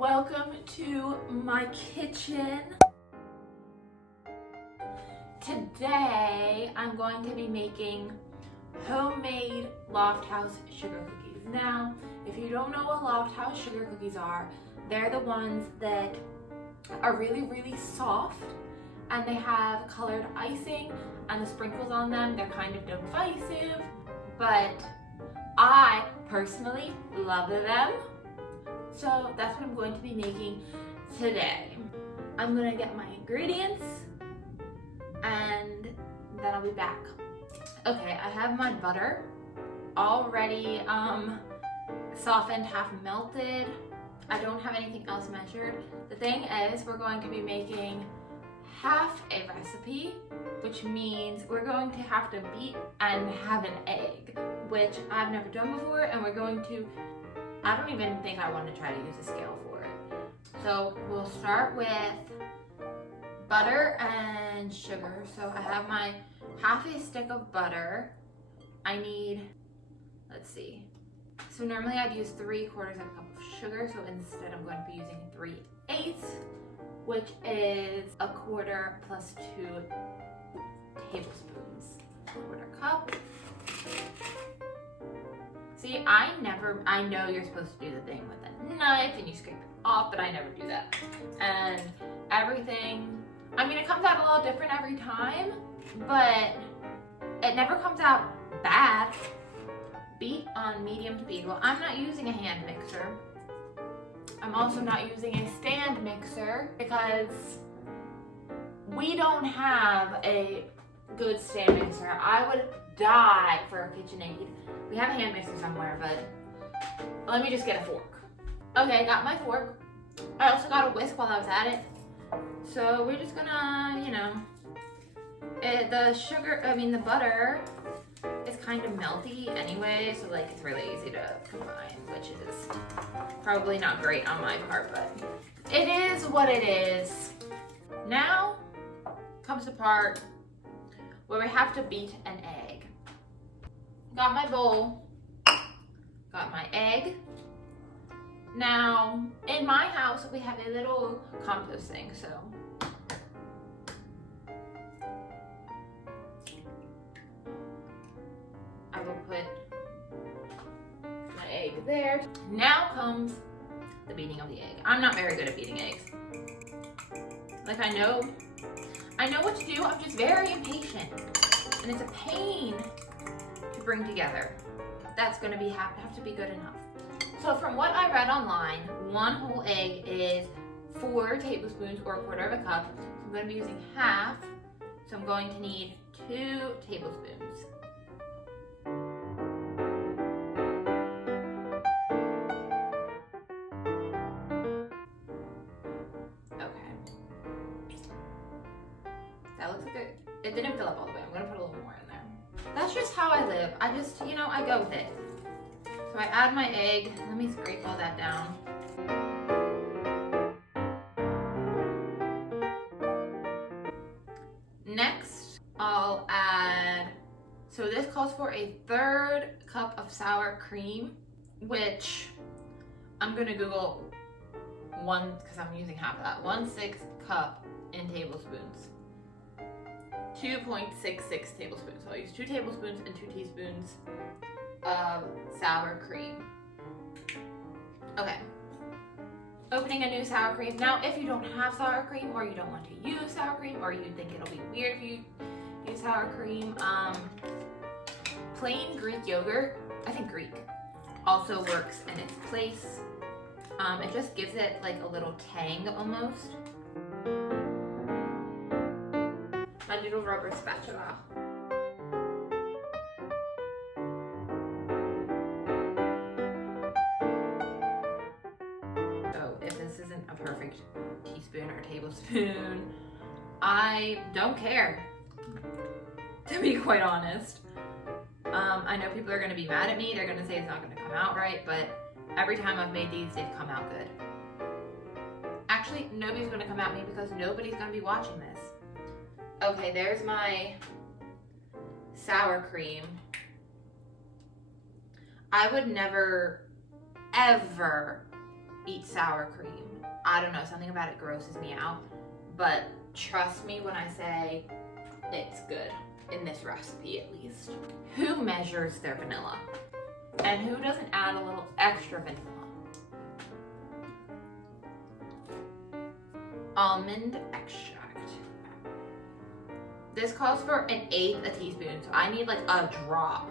welcome to my kitchen. Today I'm going to be making homemade lofthouse sugar cookies. Now, if you don't know what lofthouse sugar cookies are, they're the ones that are really soft and they have colored icing and the sprinkles on them. They're kind of divisive, but I personally love them. So that's what I'm going to be making today. I'm gonna get my ingredients and then I'll be back. Okay, I have my butter already softened, half melted. I don't have anything else measured. The thing is, we're going to be making half a recipe, which means we're going to have to beat and have an egg, which I've never done before, and we're going to, I don't even think I want to try to use a scale for it. So we'll start with butter and sugar. So I have my half a stick of butter. I need, let's see. So normally I'd use 3/4 of a cup of sugar. So instead I'm going to be using 3/8, which is 1/4 plus 2 tablespoons. 1/4 cup. See, I know you're supposed to do the thing with a knife and you scrape it off, but I never do that. And everything, I mean, it comes out a little different every time, but it never comes out bad. Beat on medium to beat. Well, I'm not using a hand mixer. I'm also not using a stand mixer because we don't have a good stand mixer. I would die for a KitchenAid. We have a hand mixer somewhere, but let me just get a fork. Okay, I got my fork. I also got a whisk while I was at it. So we're just gonna, the butter is kind of melty anyway, so like it's really easy to combine, which is probably not great on my part, but it is what it is. Now comes the part where we have to beat an egg. Got my bowl, got my egg. Now, in my house, we have a little compost thing, so I will put my egg there. Now comes the beating of the egg. I'm not very good at beating eggs. Like I know what to do, I'm just very impatient. And it's a pain to bring together. That's gonna have to be good enough. So from what I read online, 1 whole egg is 4 tablespoons or 1/4 of a cup. So I'm gonna be using half. So I'm going to need 2 tablespoons. Okay. That looks good. It didn't fill up all the way. I'm gonna put a little more in there. That's just how I live. I just, I go with it. So I add my egg. Let me scrape all that down. Next, I'll add, so this calls for a 1/3 cup of sour cream, which I'm gonna Google because I'm using half of that. 1/6 cup in tablespoons. 2.66 tablespoons. So I'll use 2 tablespoons and 2 teaspoons of sour cream. Okay. Opening a new sour cream. Now, if you don't have sour cream or you don't want to use sour cream or you think it'll be weird if you use sour cream, plain Greek yogurt, I think Greek, also works in its place. It just gives it like a little tang almost. My little rubber spatula. So if this isn't a perfect teaspoon or tablespoon, I don't care, to be quite honest. I know people are going to be mad at me. They're going to say it's not going to come out right, but every time I've made these, they've come out good. Actually, nobody's going to come at me because nobody's going to be watching this. Okay, there's my sour cream. I would never, ever eat sour cream. I don't know, something about it grosses me out. But trust me when I say it's good, in this recipe at least. Who measures their vanilla? And who doesn't add a little extra vanilla? Almond extract. This calls for 1/8 a teaspoon, so I need like a drop.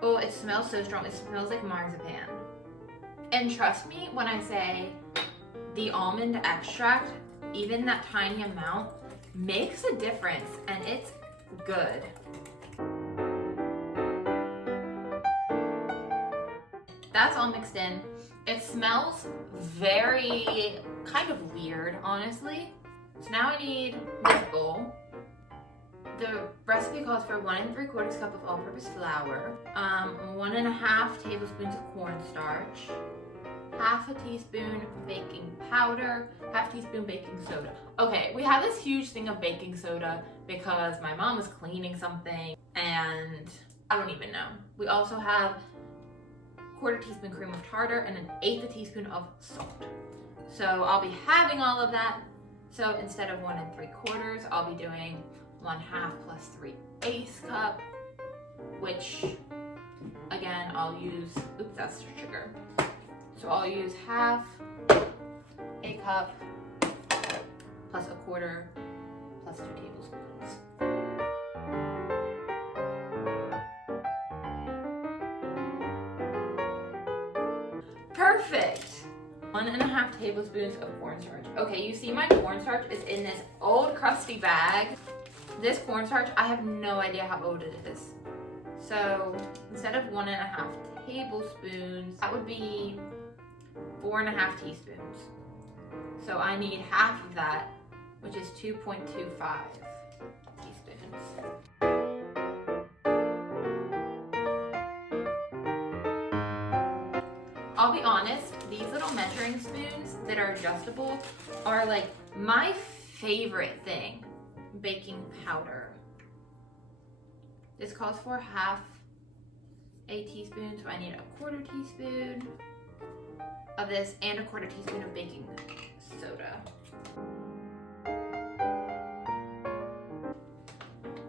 Oh, it smells so strong. It smells like marzipan. And trust me when I say the almond extract, even that tiny amount, makes a difference, and it's good. That's all mixed in. It smells very kind of weird, honestly. So now I need this bowl. The recipe calls for 1 3/4 cup of all-purpose flour, 1 1/2 tablespoons of cornstarch, 1/2 teaspoon baking powder, 1/2 teaspoon baking soda. Okay, we have this huge thing of baking soda because my mom was cleaning something and I don't even know. We also have 1/4 teaspoon cream of tartar and 1/8 a teaspoon of salt. So I'll be having all of that. So instead of 1 3/4, I'll be doing 1/2 plus 3/8 cup, which again, I'll use, oops, that's sugar. So I'll use 1/2 a cup plus 1/4 plus 2 tablespoons. Perfect. 1 1/2 tablespoons of cornstarch. Okay, you see my cornstarch is in this old crusty bag. This cornstarch, I have no idea how old it is. So instead of 1 1/2 tablespoons, that would be 4 1/2 teaspoons. So I need half of that, which is 2.25 teaspoons. I'll be honest, these little measuring spoons that are adjustable are like my favorite thing. Baking powder. This calls for 1/2 a teaspoon, so I need 1/4 teaspoon of this and 1/4 teaspoon of baking soda.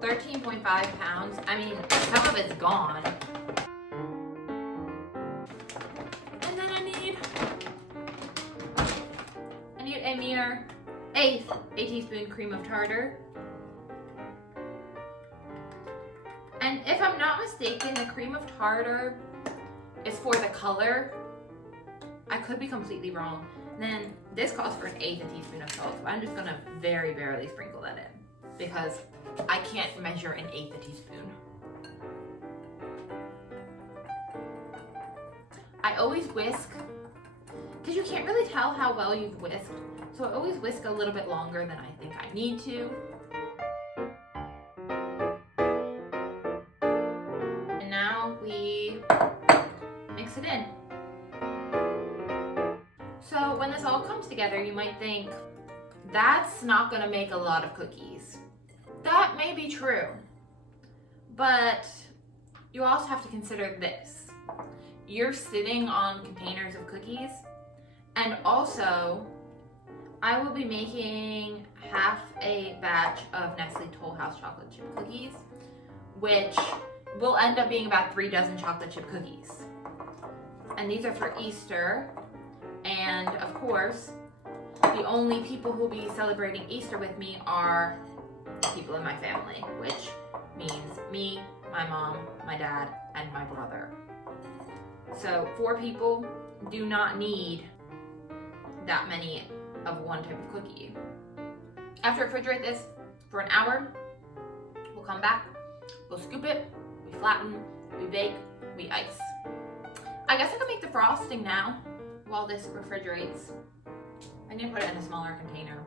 13.5 pounds. I mean, some of it's gone. And then I need a mere 1/8 a teaspoon cream of tartar. And if I'm not mistaken, the cream of tartar is for the color. I could be completely wrong. And then this calls for 1/8 a teaspoon of salt. So I'm just gonna very barely sprinkle that in because I can't measure 1/8 a teaspoon. I always whisk, because you can't really tell how well you've whisked. So I always whisk a little bit longer than I think I need to. And now we mix it in. So when this all comes together, you might think, that's not gonna make a lot of cookies. That may be true, but you also have to consider this. You're sitting on containers of cookies, and also I will be making 1/2 a batch of Nestle Toll House chocolate chip cookies, which will end up being about 3 dozen chocolate chip cookies. And these are for Easter, and of course, the only people who will be celebrating Easter with me are people in my family, which means me, my mom, my dad, and my brother. So 4 people do not need that many of one type of cookie. After I refrigerate this for an hour, we'll come back, we'll scoop it, we flatten, we bake, we ice. I guess I could make the frosting now while this refrigerates. I need to put it in a smaller container.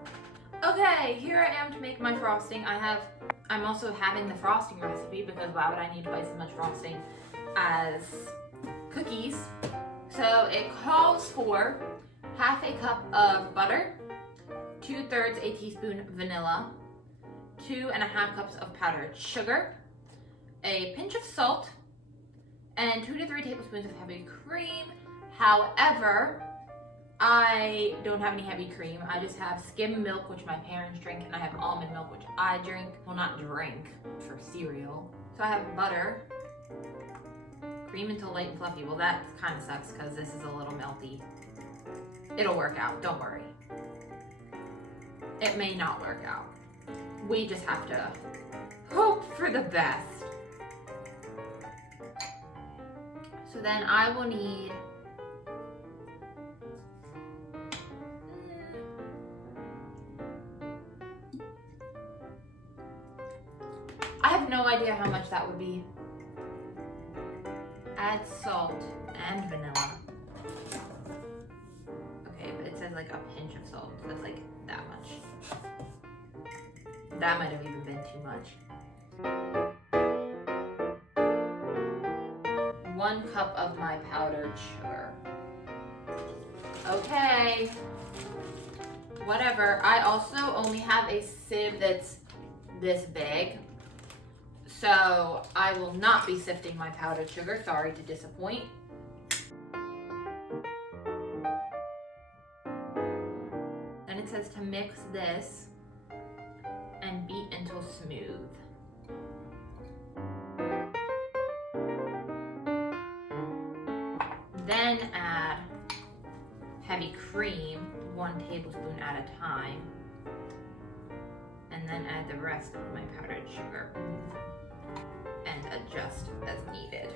Okay, here I am to make my frosting. I'm also having the frosting recipe because why would I need twice as much frosting as cookies? So it calls for 1/2 a cup of butter, 2/3 a teaspoon vanilla, 2 1/2 cups of powdered sugar, a pinch of salt, and 2 to 3 tablespoons of heavy cream. However, I don't have any heavy cream. I just have skim milk, which my parents drink, and I have almond milk, which I drink. Well, not drink, for cereal. So I have butter, cream until light and fluffy. Well, that kind of sucks because this is a little melty. It'll work out, don't worry. It may not work out. We just have to hope for the best. So then I will need I have no idea how much that would be. Add salt and vanilla. Okay, but it says like a pinch of salt, so that's like that much. That might have even been too much. 1 cup of my powdered sugar. Okay, whatever. I also only have a sieve that's this big, so I will not be sifting my powdered sugar. Sorry to disappoint. Then it says to mix this and beat until smooth. Then add heavy cream, 1 tablespoon at a time, and then add the rest of my powdered sugar and adjust as needed.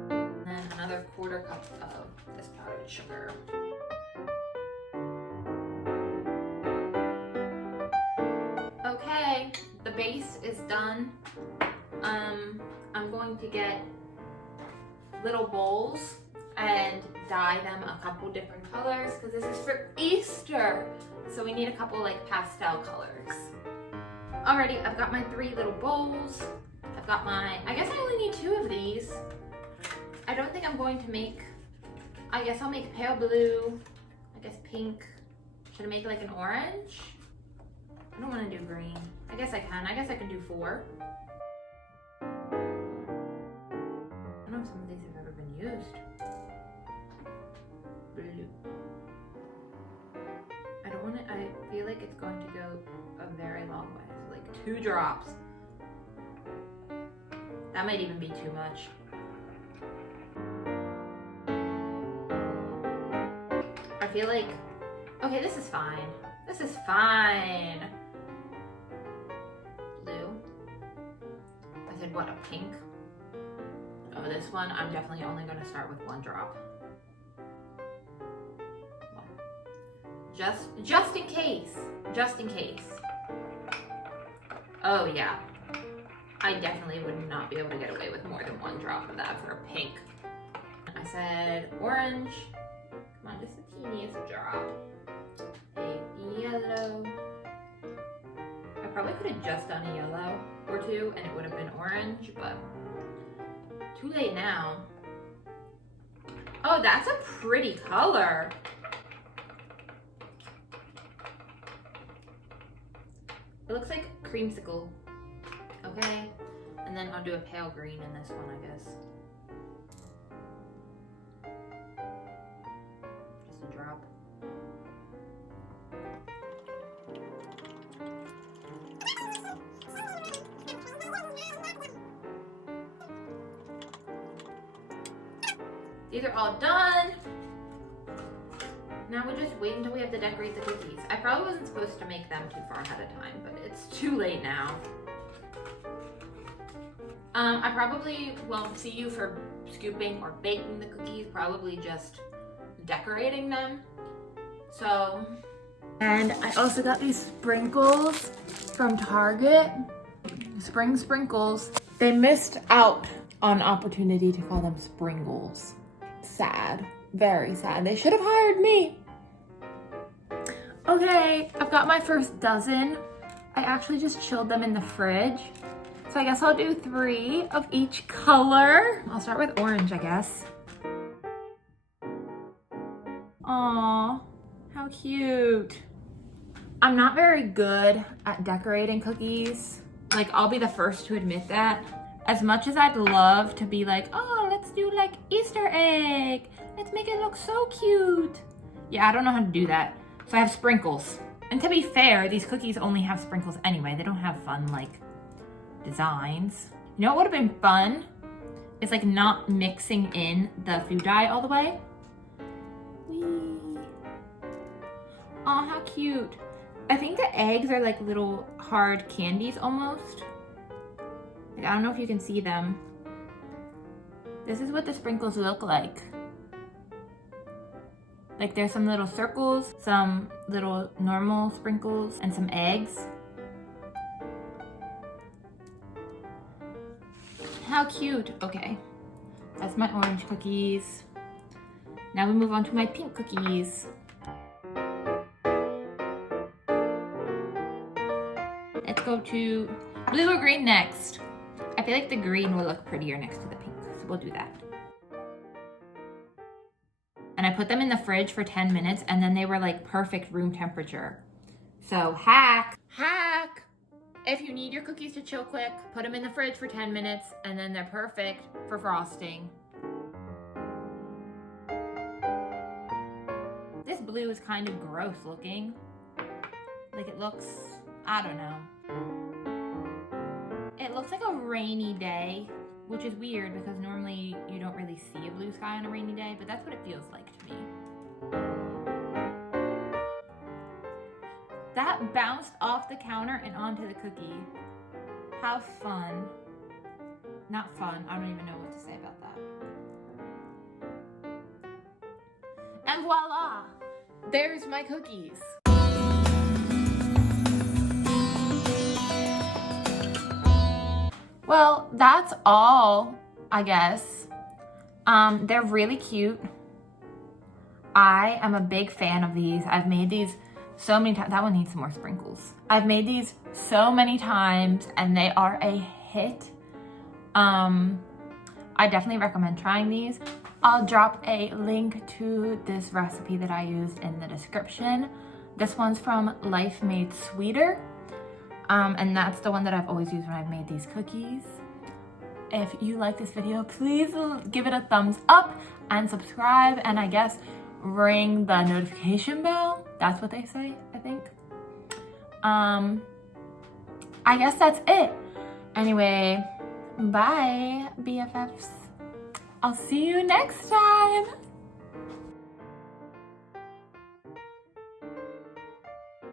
And then another 1/4 cup of this powdered sugar. Okay, the base is done. I'm going to get little bowls and dye them a couple different colors because this is for Easter. So we need a couple like pastel colors. Alrighty, I've got my 3 little bowls. I've got my, I guess I only need 2 of these. I don't think I'm going to make, I guess I'll make pale blue, I guess pink. Should I make like an orange? I don't want to do green. I guess I can. I guess I can do 4. I don't know if some of these have ever been used. Blue. I don't want to, I feel like it's going to go a very long way. So like 2 drops. That might even be too much. I feel like, okay, this is fine. This is fine. Blue. I said what, a pink? Oh, this one, I'm definitely only going to start with 1 drop. Just in case. Just in case. Oh yeah. I definitely would not be able to get away with more than 1 drop of that for a pink. I said orange. Come on, just the teeniest drop. A yellow. I probably could have just done a yellow or 2 and it would have been orange, but too late now. Oh, that's a pretty color. It looks like creamsicle. Okay, and then I'll do a pale green in this one, I guess. Just a drop. These are all done. Now we just wait until we have to decorate the cookies. I probably wasn't supposed to make them too far ahead of time, but it's too late now. I probably won't see you for scooping or baking the cookies, probably just decorating them. So, and I also got these sprinkles from Target, spring sprinkles. They missed out on opportunity to call them sprinkles. Sad, very sad. They should have hired me. Okay, I've got my first dozen. I actually just chilled them in the fridge. So I guess I'll do 3 of each color. I'll start with orange, I guess. Aww, how cute. I'm not very good at decorating cookies. Like, I'll be the first to admit that. As much as I'd love to be like, oh, let's do like Easter egg. Let's make it look so cute. Yeah, I don't know how to do that. So I have sprinkles. And to be fair, these cookies only have sprinkles anyway. They don't have fun, like, designs. You know what would have been fun? It's like not mixing in the food dye all the way. Whee. Oh, how cute. I think the eggs are like little hard candies almost. Like, I don't know if you can see them. This is what the sprinkles look like. Like, there's some little circles, some little normal sprinkles, and some eggs. How cute. Okay, that's my orange cookies. Now we move on to my pink cookies. Let's go to blue or green next. I feel like the green will look prettier next to the pink, so we'll do that. And I put them in the fridge for 10 minutes and then they were like perfect room temperature. So hack. If you need your cookies to chill quick, put them in the fridge for 10 minutes and then they're perfect for frosting. This blue is kind of gross looking. Like, it looks, I don't know. It looks like a rainy day, which is weird because normally you don't really see a blue sky on a rainy day, but that's what it feels like to me. That bounced off the counter and onto the cookie. How fun. Not fun, I don't even know what to say about that. And voila, there's my cookies. Well, that's all, I guess. They're really cute. I am a big fan of these. I've made these so many times. That one needs some more sprinkles. I've made these so many times and they are a hit. I definitely recommend trying these. I'll drop a link to this recipe that I used in the description. This one's from Life Made Sweeter. And that's the one that I've always used when I've made these cookies. If you like this video, please give it a thumbs up and subscribe, and I guess ring the notification bell. That's what they say, I think. I guess that's it. Anyway, bye, BFFs. I'll see you next time.